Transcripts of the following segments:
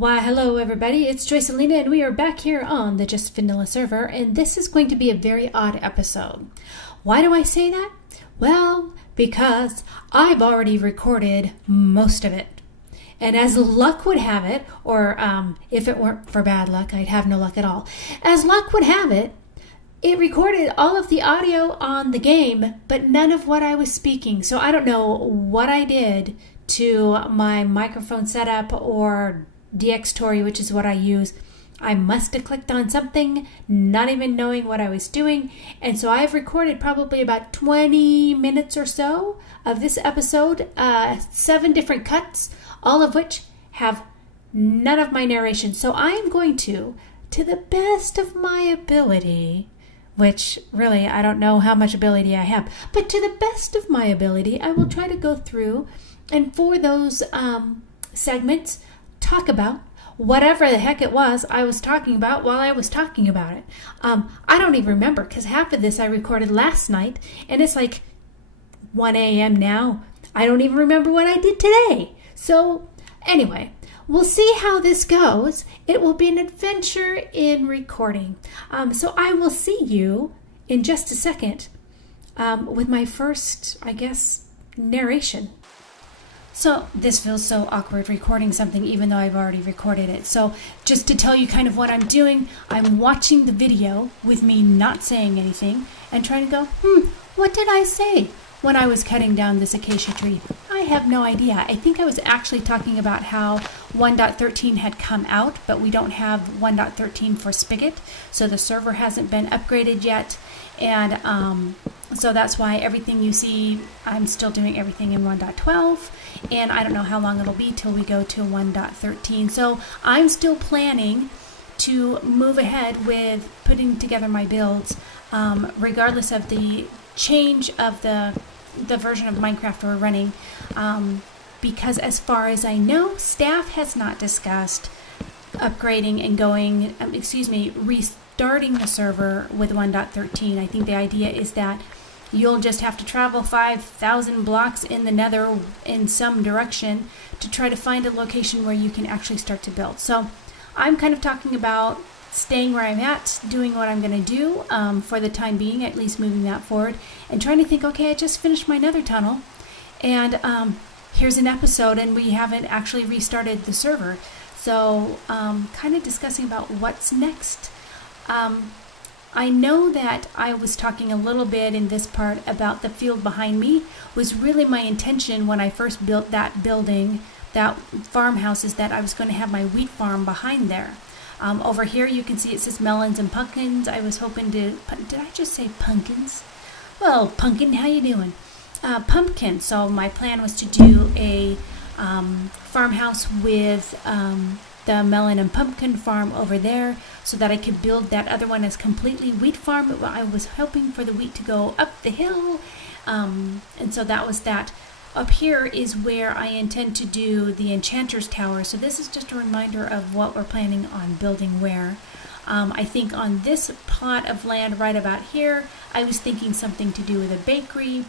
Why, hello everybody, it's Joyce and Lena, and we are back here on the Just Vanilla server, and this is going to be a very odd episode. Why do I say that? Well, because I've already recorded most of it. And as luck would have it, or if it weren't for bad luck, I'd have no luck at all. As luck would have it, it recorded all of the audio on the game, but none of what I was speaking. So I don't know what I did to my microphone setup or DxTory, which is what I use. I must have clicked on something, not even knowing what I was doing. And so I've recorded probably about 20 minutes or so of this episode, 7 different cuts, all of which have none of my narration. So I am going to the best of my ability, which really I don't know how much ability I have, but to the best of my ability, I will try to go through and for those segments, talk about whatever the heck it was I was talking about while I was talking about it. I don't even remember because half of this I recorded last night and it's like 1 a.m. now. I don't even remember what I did today. So anyway, we'll see how this goes. It will be an adventure in recording. So I will see you in just a second with my first, I guess, narration. So this feels so awkward recording something even though I've already recorded it. So just to tell you kind of what I'm doing, I'm watching the video with me not saying anything and trying to go, what did I say when I was cutting down this acacia tree? I have no idea. I think I was actually talking about how 1.13 had come out, but we don't have 1.13 for Spigot. So the server hasn't been upgraded yet. And so that's why everything you see, I'm still doing everything in 1.12. And I don't know how long it'll be till we go to 1.13. So I'm still planning to move ahead with putting together my builds, regardless of the change of the version of Minecraft we're running. Because as far as I know, staff has not discussed upgrading and going, restarting the server with 1.13. I think the idea is that you'll just have to travel 5,000 blocks in the nether in some direction to try to find a location where you can actually start to build. So I'm kind of talking about staying where I'm at, doing what I'm going to do for the time being, at least moving that forward, and trying to think, okay, I just finished my nether tunnel, and here's an episode, and we haven't actually restarted the server. So kind of discussing about what's next. I know that I was talking a little bit in this part about the field behind me was really my intention when I first built that building, that farmhouse, is that I was going to have my wheat farm behind there. Over here you can see it says melons and pumpkins. I was hoping to, did I just say pumpkins? Well, pumpkin, how you doing? Pumpkin. So my plan was to do a farmhouse with the melon and pumpkin farm over there so that I could build that other one as completely wheat farm. I was hoping for the wheat to go up the hill, and so that was that. Up here is where I intend to do the Enchanters Tower. So this is just a reminder of what we're planning on building where. I think on this plot of land right about here, I was thinking something to do with a bakery.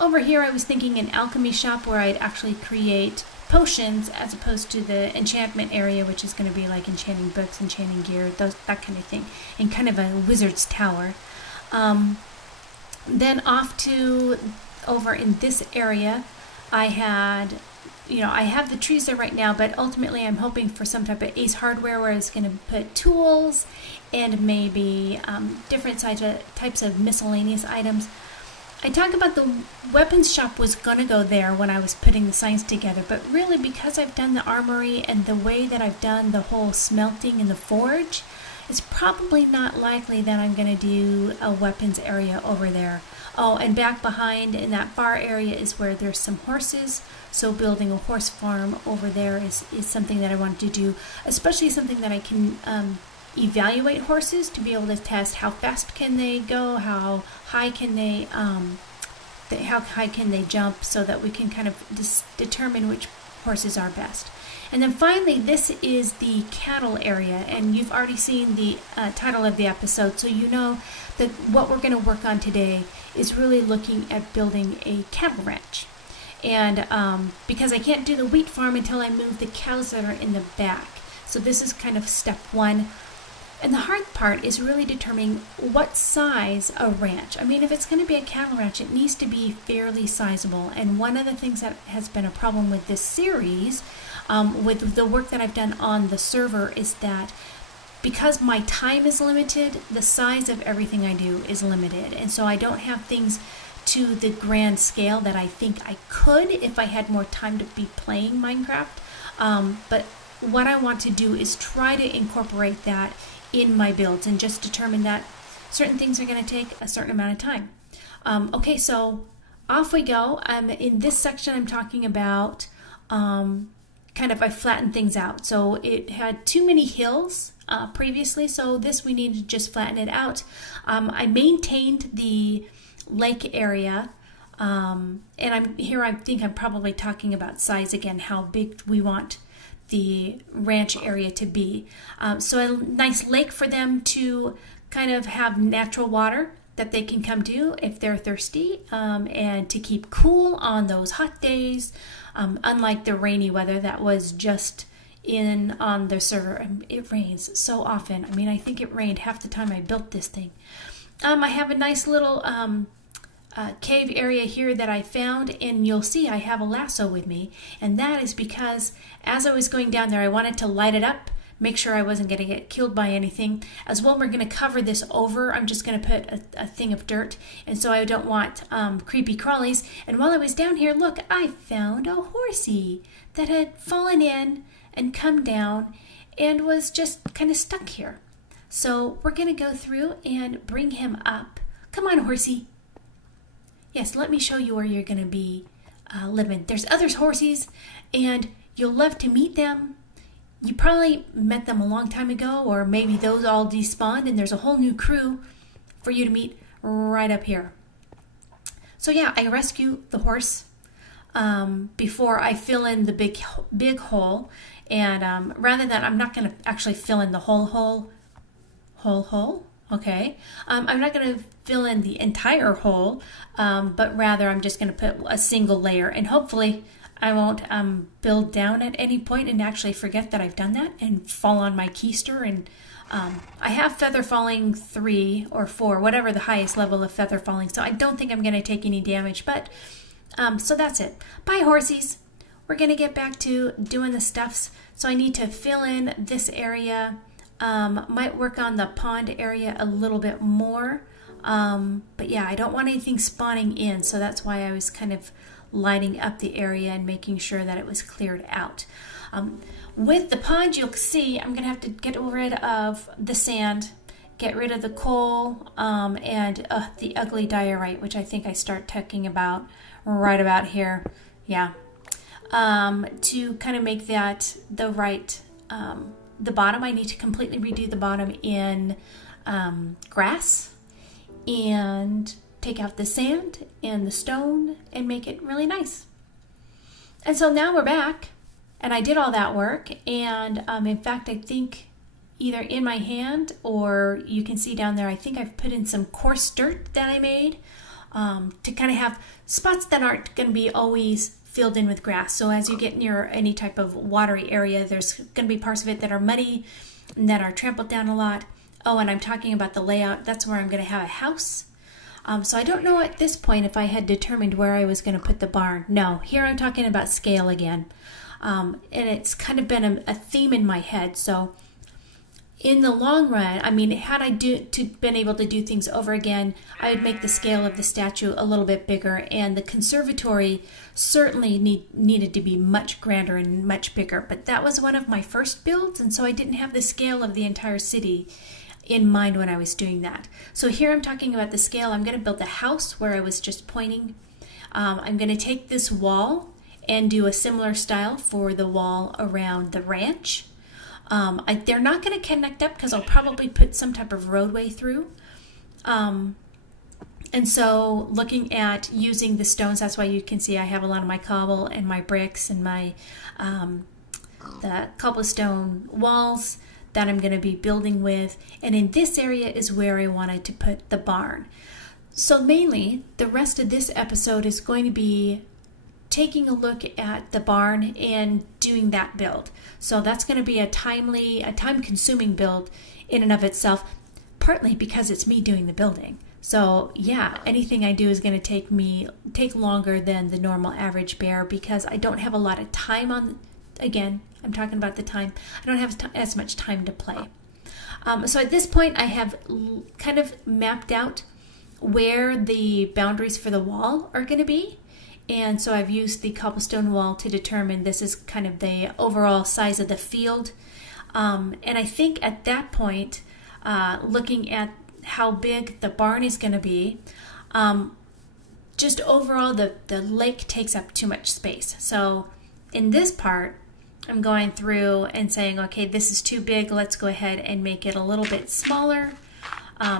Over here I was thinking an alchemy shop where I'd actually create potions as opposed to the enchantment area, which is going to be like enchanting books, enchanting gear, that kind of thing, and kind of a wizard's tower. Then off to over in this area, I have the trees there right now, but ultimately I'm hoping for some type of Ace Hardware where it's going to put tools and maybe different types of miscellaneous items. I talked about the weapons shop was going to go there when I was putting the signs together, but really because I've done the armory and the way that I've done the whole smelting in the forge, it's probably not likely that I'm going to do a weapons area over there. Oh, and back behind in that far area is where there's some horses, so building a horse farm over there is something that I wanted to do, especially something that I can evaluate horses to be able to test how fast can they go, how high can they jump, so that we can kind of determine which horses are best. And then finally, this is the cattle area, and you've already seen the title of the episode, so you know that what we're going to work on today is really looking at building a cattle ranch. And because I can't do the wheat farm until I move the cows that are in the back. So this is kind of step one. And the hard part is really determining what size a ranch. I mean, if it's going to be a cattle ranch, it needs to be fairly sizable. And one of the things that has been a problem with this series, with the work that I've done on the server, is that because my time is limited, the size of everything I do is limited. And so I don't have things to the grand scale that I think I could if I had more time to be playing Minecraft. But what I want to do is try to incorporate that in my builds and just determine that certain things are going to take a certain amount of time. Okay, so off we go. In this section I'm talking about kind of I flattened things out. So it had too many hills previously, so this we need to just flatten it out. I maintained the lake area, and I think I'm probably talking about size again, how big we want the ranch area to be. So a nice lake for them to kind of have natural water that they can come to if they're thirsty, and to keep cool on those hot days, unlike the rainy weather that was just in on the server. It rains so often. I mean, I think it rained half the time I built this thing. I have a nice little cave area here that I found, and you'll see I have a lasso with me, and that is because as I was going down there I wanted to light it up, make sure I wasn't going to get killed by anything. As well, we're going to cover this over. I'm just going to put a thing of dirt, and so I don't want creepy crawlies. And while I was down here, look, I found a horsey that had fallen in and come down and was just kind of stuck here. So we're going to go through and bring him up. Come on, horsey. Yes, let me show you where you're going to be living. There's other horses, and you'll love to meet them. You probably met them a long time ago, or maybe those all despawned, and there's a whole new crew for you to meet right up here. So yeah, I rescue the horse before I fill in the big hole, and rather than, I'm not going to actually fill in the whole hole. Okay, I'm not going to fill in the entire hole, but rather I'm just going to put a single layer, and hopefully I won't build down at any point and actually forget that I've done that and fall on my keister. And I have feather falling 3 or 4, whatever the highest level of feather falling, so I don't think I'm going to take any damage. But so that's it. Bye, horsies. We're going to get back to doing the stuffs. So I need to fill in this area. Might work on the pond area a little bit more, but yeah, I don't want anything spawning in, so that's why I was kind of lighting up the area and making sure that it was cleared out. With the pond, you'll see I'm gonna have to get rid of the sand, get rid of the coal, and the ugly diorite, which I think I start talking about right about here. Yeah, to kind of make that the right the bottom, I need to completely redo the bottom in grass and take out the sand and the stone and make it really nice. And so now we're back, and I did all that work, and in fact I think either in my hand, or you can see down there, I think I've put in some coarse dirt that I made to kind of have spots that aren't going to be always filled in with grass. So as you get near any type of watery area, there's going to be parts of it that are muddy and that are trampled down a lot. Oh, and I'm talking about the layout. That's where I'm going to have a house. So I don't know at this point if I had determined where I was going to put the barn. No, here I'm talking about scale again. And it's kind of been a theme in my head. So in the long run, I mean, had I been able to do things over again, I would make the scale of the statue a little bit bigger, and the conservatory certainly needed to be much grander and much bigger. But that was one of my first builds, and so I didn't have the scale of the entire city in mind when I was doing that. So here I'm talking about the scale. I'm going to build the house where I was just pointing. I'm going to take this wall and do a similar style for the wall around the ranch. They're not going to connect up because I'll probably put some type of roadway through. And so looking at using the stones, that's why you can see I have a lot of my cobble and my bricks and my the cobblestone walls that I'm going to be building with. And in this area is where I wanted to put the barn. So mainly the rest of this episode is going to be taking a look at the barn and doing that build. So that's going to be a time-consuming build in and of itself, partly because it's me doing the building. So yeah, anything I do is going to take longer than the normal average bear because I don't have a lot of time on. Again, I'm talking about the time. I don't have as much time to play. So at this point, I have kind of mapped out where the boundaries for the wall are going to be. And so I've used the cobblestone wall to determine this is kind of the overall size of the field. And I think at that point, looking at how big the barn is going to be, just overall the lake takes up too much space. So in this part, I'm going through and saying, okay, this is too big. Let's go ahead and make it a little bit smaller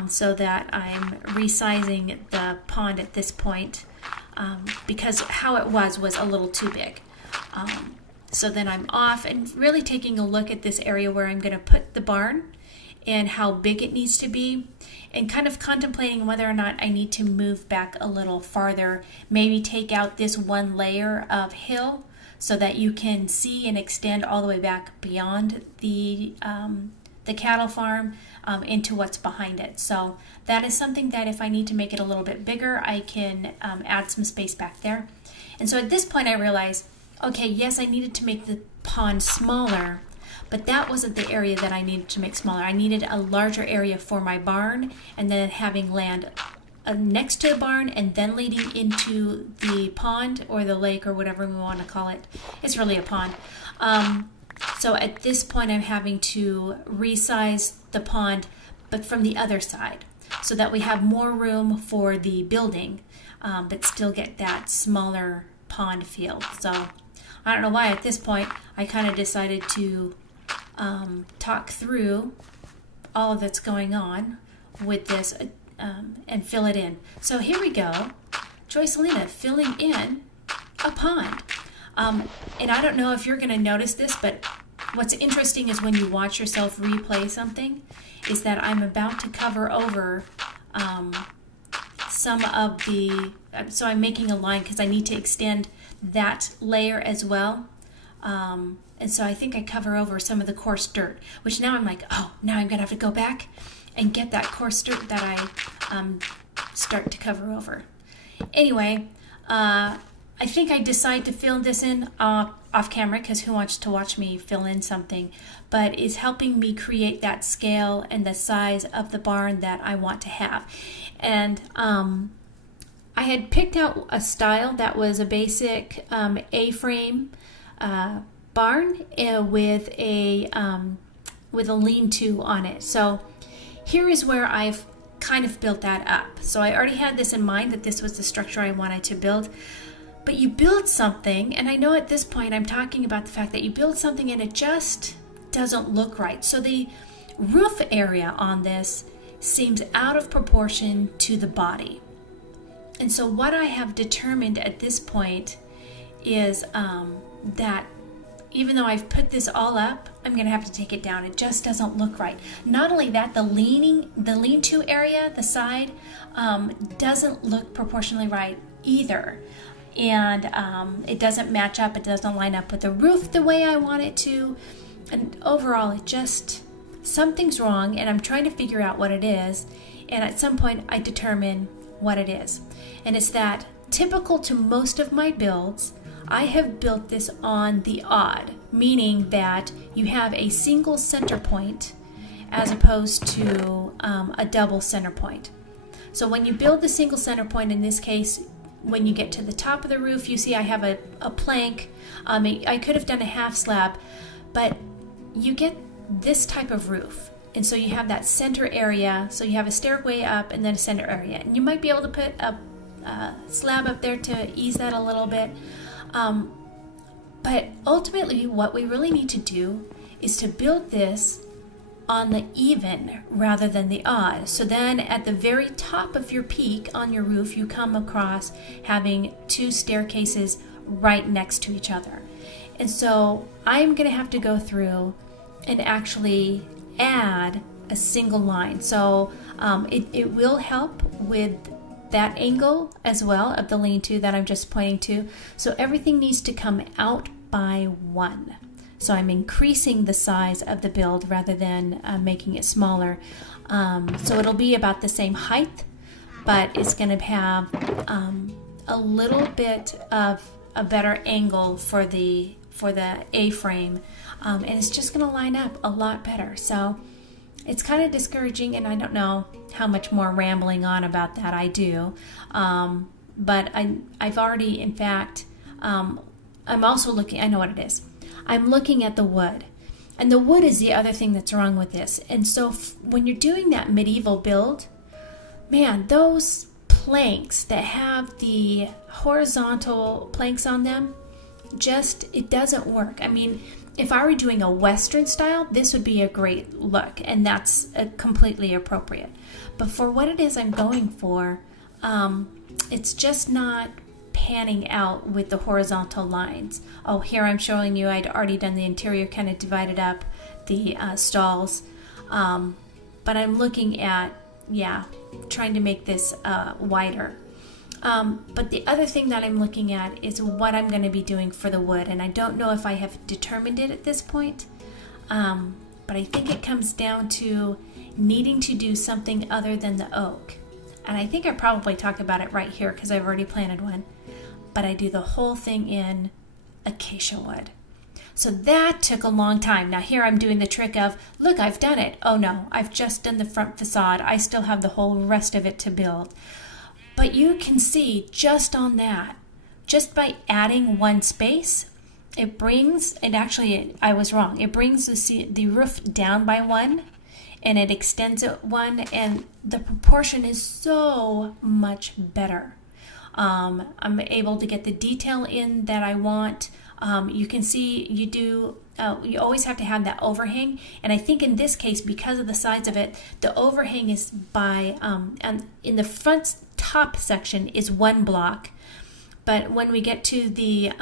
so that I'm resizing the pond at this point because how it was a little too big. So then I'm off and really taking a look at this area where I'm going to put the barn and how big it needs to be and kind of contemplating whether or not I need to move back a little farther, maybe take out this one layer of hill so that you can see and extend all the way back beyond the cattle farm into what's behind it. So that is something that if I need to make it a little bit bigger, I can add some space back there. And so at this point I realized, okay, yes, I needed to make the pond smaller, but that wasn't the area that I needed to make smaller. I needed a larger area for my barn and then having land next to the barn and then leading into the pond or the lake or whatever we want to call it. It's really a pond. So at this point I'm having to resize the pond but from the other side so that we have more room for the building but still get that smaller pond field. So I don't know why at this point I kind of decided to talk through all of that's going on with this and fill it in. So here we go. Joycelina filling in a pond. And I don't know if you're going to notice this, but what's interesting is when you watch yourself replay something is that I'm about to cover over some of the, so I'm making a line because I need to extend that layer as well. And so I think I cover over some of the coarse dirt, which now I'm like, oh, now I'm going to have to go back and get that coarse dirt that I start to cover over. Anyway, I think I decide to fill this in off camera because who wants to watch me fill in something, but it's helping me create that scale and the size of the barn that I want to have. And I had picked out a style that was a basic A-frame barn with a lean-to on it. So here is where I've kind of built that up. So I already had this in mind that this was the structure I wanted to build. But you build something, and I know at this point I'm talking about the fact that you build something and it just doesn't look right. So the roof area on this seems out of proportion to the body. And so what I have determined at this point is that even though I've put this all up, I'm going to have to take it down. It just doesn't look right. Not only that, the lean-to area, the side, doesn't look proportionally right either. And it doesn't match up. It doesn't line up with the roof the way I want it to. And overall, it just, something's wrong, and I'm trying to figure out what it is. And at some point, I determine what it is. And it's that, typical to most of my builds, I have built this on the odd, meaning that you have a single center point as opposed to a double center point. So when you build the single center point, in this case, when you get to the top of the roof, you see I have a plank. I could have done a half slab, but you get this type of roof. And so you have that center area, so you have a stairway up and then a center area. And you might be able to put a slab up there to ease that a little bit. But ultimately, what we really need to do is to build this on the even rather than the odd. So then at the very top of your peak on your roof, you come across having two staircases right next to each other. And so I'm going to have to go through and actually add a single line. So it will help with that angle as well of the lean-to that I'm just pointing to. So everything needs to come out by 1. So I'm increasing the size of the build rather than making it smaller. So it'll be about the same height, but it's going to have a little bit of a better angle for the A-frame, and it's just going to line up a lot better. So it's kind of discouraging, and I don't know how much more rambling on about that I do, but I've already, in fact, I'm also looking, I know what it is. I'm looking at the wood, and the wood is the other thing that's wrong with this. And so when you're doing that medieval build, man, those planks that have the horizontal planks on them, it doesn't work. I mean, if I were doing a Western style, this would be a great look, and that's completely appropriate. But for what it is I'm going for, it's just not panning out with the horizontal lines. Oh, here I'm showing you I'd already done the interior, kind of divided up the stalls. But I'm looking at, trying to make this wider. But the other thing that I'm looking at is what I'm going to be doing for the wood, and I don't know if I have determined it at this point, but I think it comes down to needing to do something other than the oak. And I think I probably talk about it right here because I've already planted one, but I do the whole thing in acacia wood. So that took a long time. Now here I'm doing the trick of, look, I've done it. Oh no, I've just done the front facade. I still have the whole rest of it to build. But you can see just on that, just by adding one space, it brings, and actually I was wrong, it brings the roof down by 1, and it extends it 1, and the proportion is so much better. I'm able to get the detail in that I want. You can see you always have to have that overhang, and I think in this case, because of the size of it, the overhang is and in the front top section is 1 block, but when we get to the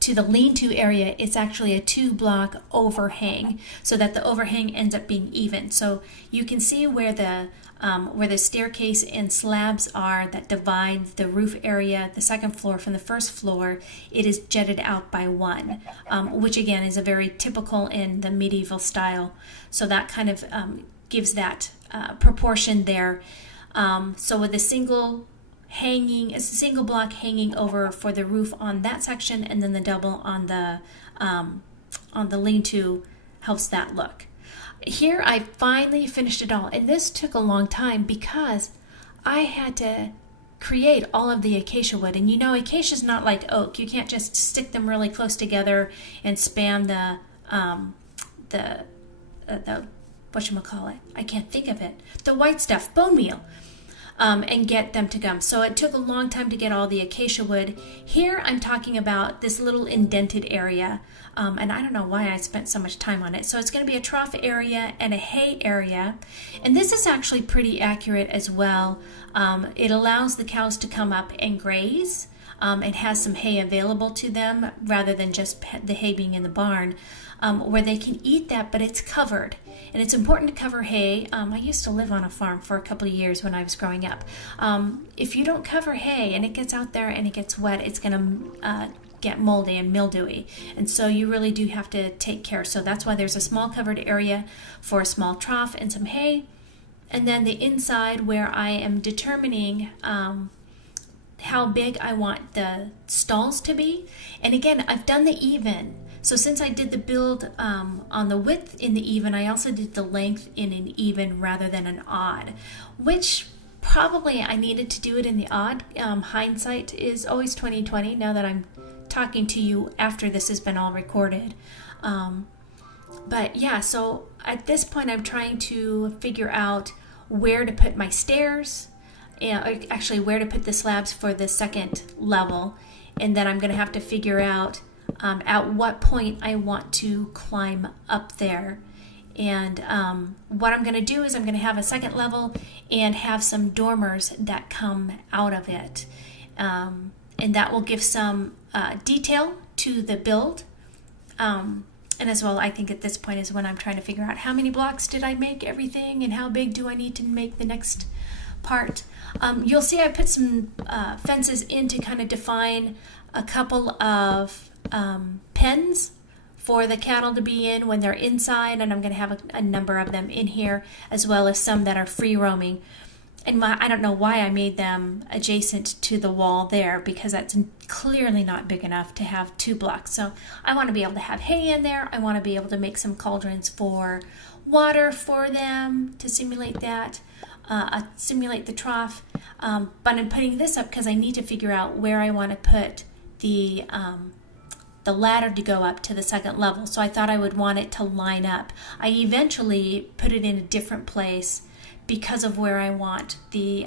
lean-to area, it's actually a 2-block overhang, so that the overhang ends up being even. So you can see where the staircase and slabs are that divide the roof area, the second floor from the first floor. It is jetted out by 1, which again is a very typical in the medieval style. So that kind of gives that proportion there. So with a single block hanging over for the roof on that section, and then the double on the lean-to helps that look. Here I finally finished it all, and this took a long time because I had to create all of the acacia wood. And you know, acacia is not like oak. You can't just stick them really close together and span the whatchamacallit, I can't think of it, the white stuff, bone meal, and get them to gum. So it took a long time to get all the acacia wood. Here I'm talking about this little indented area, and I don't know why I spent so much time on it. So it's going to be a trough area and a hay area, and this is actually pretty accurate as well. It allows the cows to come up and graze. It has some hay available to them rather than just the hay being in the barn, where they can eat that, but it's covered. And it's important to cover hay. I used to live on a farm for a couple of years when I was growing up. If you don't cover hay and it gets out there and it gets wet, it's going to get moldy and mildewy. And so you really do have to take care. So that's why there's a small covered area for a small trough and some hay. And then the inside where I am determining how big I want the stalls to be. And again, I've done the even. So since I did the build on the width in the even, I also did the length in an even rather than an odd, which probably I needed to do it in the odd. Hindsight is always 20/20 now that I'm talking to you after this has been all recorded. But yeah, so at this point I'm trying to figure out where to put my stairs, and actually where to put the slabs for the second level, and then I'm going to have to figure out at what point I want to climb up there. And what I'm going to do is I'm going to have a second level and have some dormers that come out of it. And that will give some detail to the build. And as well, I think at this point is when I'm trying to figure out how many blocks did I make everything and how big do I need to make the next part. You'll see I put some fences in to kind of define a couple of pens for the cattle to be in when they're inside, and I'm going to have a number of them in here, as well as some that are free roaming. And I don't know why I made them adjacent to the wall there, because that's clearly not big enough to have 2 blocks. So I want to be able to have hay in there. I want to be able to make some cauldrons for water for them to simulate that, simulate the trough. But I'm putting this up because I need to figure out where I want to put the ladder to go up to the 2nd level. So I thought I would want it to line up. I eventually put it in a different place because of where I want the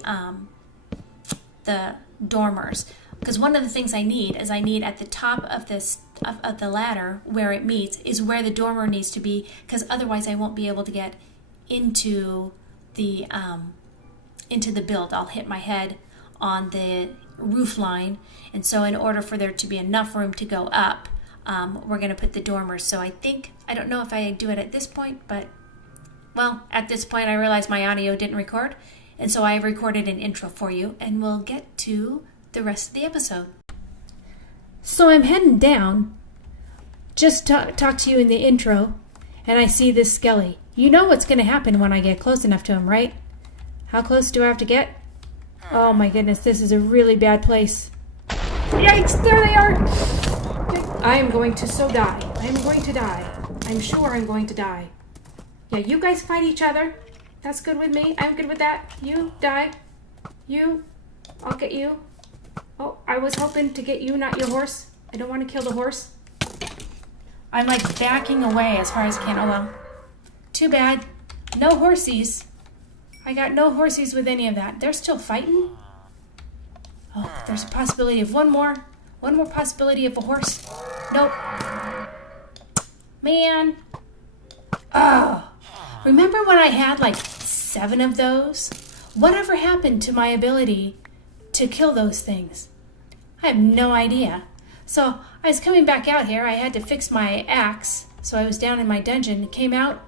dormers. Because one of the things I need is at the top of this of the ladder where it meets is where the dormer needs to be, because otherwise I won't be able to get into the build. I'll hit my head on the roof line, and so in order for there to be enough room to go up, we're going to put the dormers. So I don't know if I do it at this point, but well, at this point I realized my audio didn't record, and so I recorded an intro for you, and we'll get to the rest of the episode. So I'm heading down, just talk to you in the intro, and I see this skelly. You know what's going to happen when I get close enough to him, right? How close do I have to get? Oh my goodness, this is a really bad place. Yikes, there they are! I am going to die. I am going to die. I'm sure I'm going to die. Yeah, you guys fight each other. That's good with me. I'm good with that. You die. You. I'll get you. Oh, I was hoping to get you, not your horse. I don't want to kill the horse. I'm like backing away as far as I can. Oh well. Too bad. No horsies. I got no horsies with any of that. They're still fighting. Oh, there's a possibility of one more possibility of a horse. Nope. Man. Oh. Remember when I had like 7 of those? Whatever happened to my ability to kill those things? I have no idea. So I was coming back out here. I had to fix my axe. So I was down in my dungeon, came out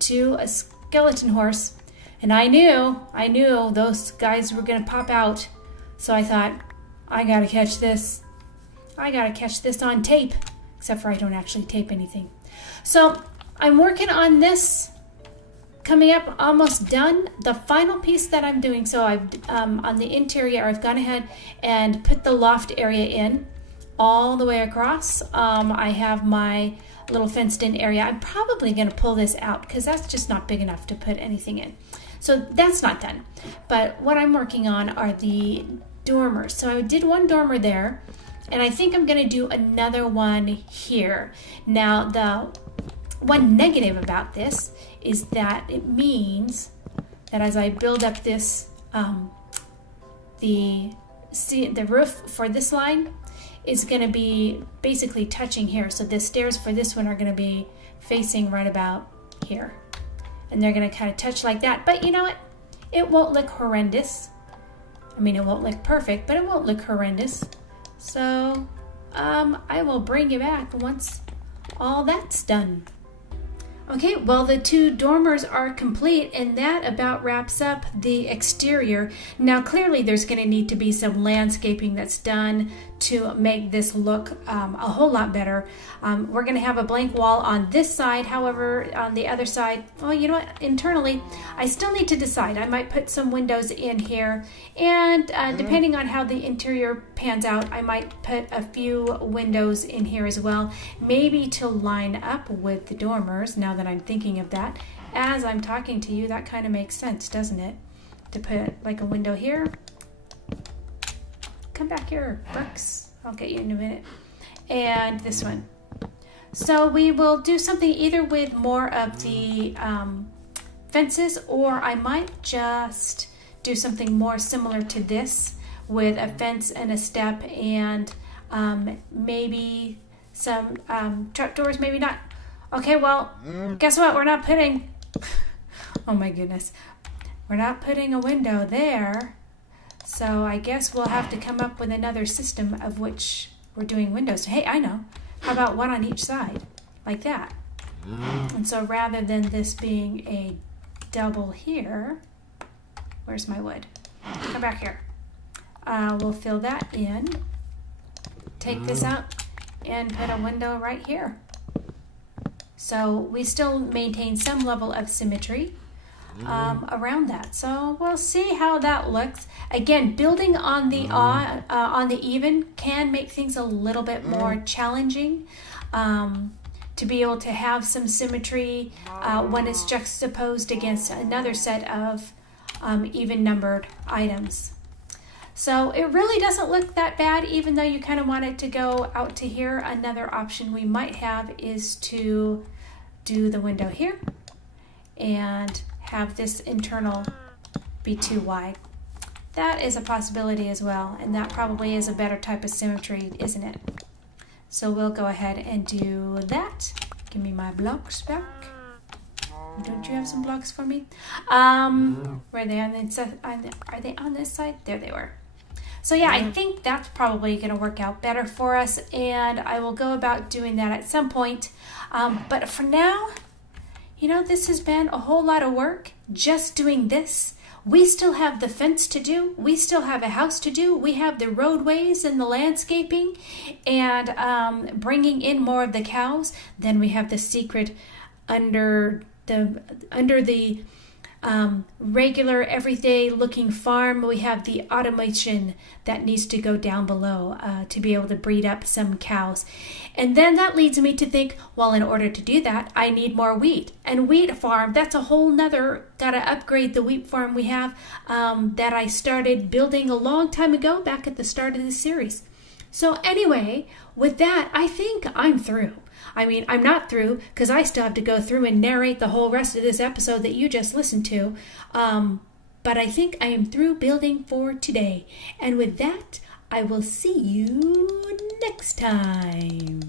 to a skeleton horse, and I knew those guys were going to pop out. So I thought, I got to catch this. I got to catch this on tape. Except for I don't actually tape anything. So I'm working on this. Coming up, almost done. The final piece that I'm doing, so I've on the interior, I've gone ahead and put the loft area in all the way across. I have my little fenced in area. I'm probably going to pull this out because that's just not big enough to put anything in. So that's not done. But what I'm working on are the dormers. So I did one dormer there, and I think I'm going to do another one here. Now, the one negative about this is that it means that as I build up this, the roof for this line is going to be basically touching here. So the stairs for this one are going to be facing right about here. And they're going to kind of touch like that. But you know what? It won't look horrendous. I mean, it won't look perfect, but it won't look horrendous. So I will bring you back once all that's done. Okay, well, the 2 dormers are complete, and that about wraps up the exterior. Now, clearly, there's going to need to be some landscaping that's done to make this look a whole lot better. We're going to have a blank wall on this side. However, on the other side, well, you know what? Internally, I still need to decide. I might put some windows in here, and depending on how the interior pans out, I might put a few windows in here as well, maybe to line up with the dormers. Now that I'm thinking of that, as I'm talking to you, that kind of makes sense, doesn't it? To put like a window here. Come back here, Brooks. I'll get you in a minute. And this one. So we will do something either with more of the fences, or I might just do something more similar to this with a fence and a step and maybe some trapdoors, maybe not. Okay, well, guess what? We're not putting... Oh my goodness. We're not putting a window there. So I guess we'll have to come up with another system of which we're doing windows. Hey, I know. How about one on each side? Like that. And so rather than this being a double here, where's my wood? Come back here. We'll fill that in. Take this out. and put a window right here. So we still maintain some level of symmetry around that. So we'll see how that looks. Again, building on the odd, on the even can make things a little bit more challenging to be able to have some symmetry when it's juxtaposed against another set of even numbered items. So it really doesn't look that bad, even though you kind of want it to go out to here. Another option we might have is to do the window here and have this internal be too wide. That is a possibility as well, and that probably is a better type of symmetry, isn't it? So we'll go ahead and do that. Give me my blocks back. Don't you have some blocks for me? Were they on the inside? Are they on this side? There they were. So yeah, I think that's probably going to work out better for us, and I will go about doing that at some point. But for now, you know, this has been a whole lot of work just doing this. We still have the fence to do. We still have a house to do. We have the roadways and the landscaping and bringing in more of the cows. Then we have the secret under the regular everyday looking farm. We have the automation that needs to go down below to be able to breed up some cows. And then that leads me to think, well, in order to do that, I need more wheat. And wheat farm, that's a whole nother, gotta upgrade the wheat farm we have that I started building a long time ago back at the start of the series. So anyway, with that, I think I'm through. I mean, I'm not through because I still have to go through and narrate the whole rest of this episode that you just listened to. But I think I am through building for today. And with that, I will see you next time.